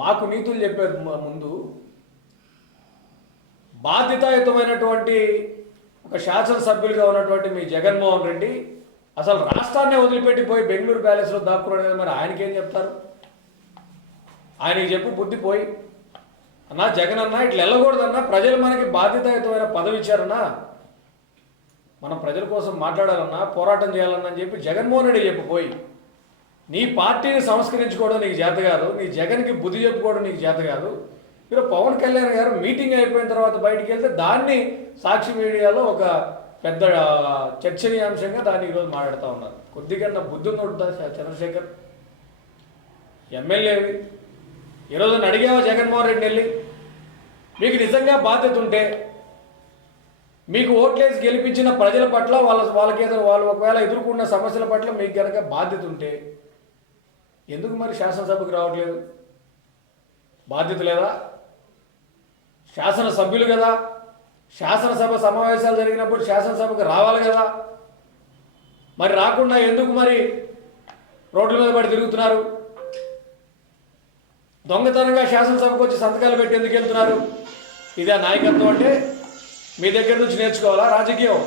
మాకు నీతులు చెప్పారు ముందు బాధ్యతాయుతమైనటువంటి ఒక శాసనసభ్యులుగా ఉన్నటువంటి మీ జగన్మోహన్ రెడ్డి అసలు రాష్ట్రాన్ని వదిలిపెట్టిపోయి బెంగళూరు ప్యాలెస్లో దాక్కున్నాడు. మరి ఆయనకేం చెప్తారు? ఆయనకి చెప్పు బుద్ధి పోయి అన్నా జగన్ అన్నా ఇట్లా వెళ్ళకూడదన్నా, ప్రజలు మనకి బాధ్యతాయుతమైన పదవి ఇచ్చారన్నా, మనం ప్రజల కోసం మాట్లాడాలన్నా పోరాటం చేయాలన్నా అని చెప్పి జగన్మోహన్ రెడ్డి చెప్పిపోయి నీ పార్టీని సంస్కరించుకోవడం నీకు చేత కాదు, నీ జగన్కి బుద్ధి చెప్పుకోవడం నీకు చేత కాదు. మీరు పవన్ కళ్యాణ్ గారు మీటింగ్ అయిపోయిన తర్వాత బయటికి వెళ్తే దాన్ని సాక్షి మీడియాలో ఒక పెద్ద చర్చనీయాంశంగా దాన్ని ఈరోజు మాట్లాడుతూ ఉన్నారు. కొద్దిగా బుద్ధి ఉందా చంద్రశేఖర్? ఎమ్మెల్యేవి ఈరోజు అడిగావా జగన్మోహన్ రెడ్డిని వెళ్ళి? మీకు నిజంగా బాధ్యత ఉంటే, మీకు ఓట్లేసి గెలిపించిన ప్రజల పట్ల వాళ్ళు ఒకవేళ ఎదుర్కొన్న సమస్యల పట్ల మీకు కనుక బాధ్యత ఉంటే ఎందుకు మరి శాసనసభకు రావట్లేదు? బాధ్యత లేదా? శాసనసభ్యులు కదా, శాసనసభ సమావేశాలు జరిగినప్పుడు శాసనసభకు రావాలి కదా, మరి రాకుండా ఎందుకు మరి రోడ్ల మీద పడి తిరుగుతున్నారు? దొంగతనంగా శాసనసభకు వచ్చి సంతకాలు పెట్టి ఎందుకు వెళ్తున్నారు? ఇదే నాయకత్వం అంటే? మీ దగ్గర నుంచి నేర్చుకోవాలా రాజకీయం?